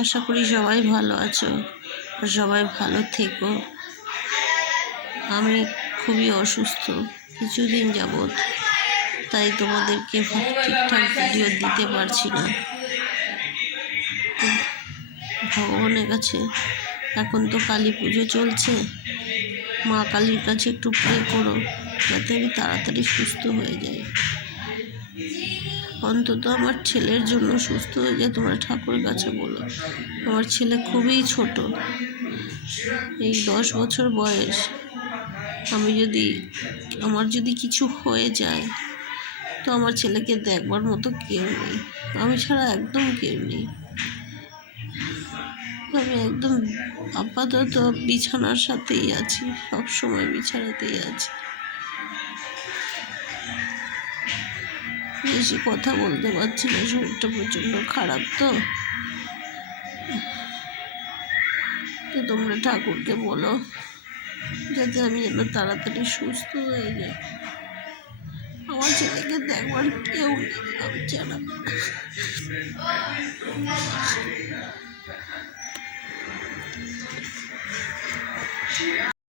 আশা করি সবাই ভালো আছো আর সবাই ভালো থেকো। আমি খুবই অসুস্থ কিছুদিন যাবৎ, তাই তোমাদেরকে ঠিকঠাক ভিডিও দিতে পারছি না। ভগবানের কাছে এখন তো কালী পুজো চলছে, মা কালীর কাছে একটু প্রে করো যাতে আমি তাড়াতাড়ি সুস্থ হয়ে যাই। অন্তত আমার ছেলের জন্য সুস্থ হয়ে যায়, তোমরা ঠাকুরের কাছে বলো। আমার ছেলে খুবই ছোট, এই 10 বছর বয়স। আমার যদি কিছু হয়ে যায় তো আমার ছেলেকে দেখবার মতো কেউ নেই, আমি ছাড়া একদম কেউ নেই। আমি একদম আপাতত বিছানার সাথেই আছি, সবসময় বিছানাতেই আছি। বেশি কথা বলতে পারছি না, শরীরটা প্রচণ্ড খারাপ। তো তোমরা ঠাকুরকে বলো যাতে আমি যেন তাড়াতাড়ি সুস্থ হয়ে যাই। আমার ছেলেকে দেখবার কেউ নেই আমি ছাড়া।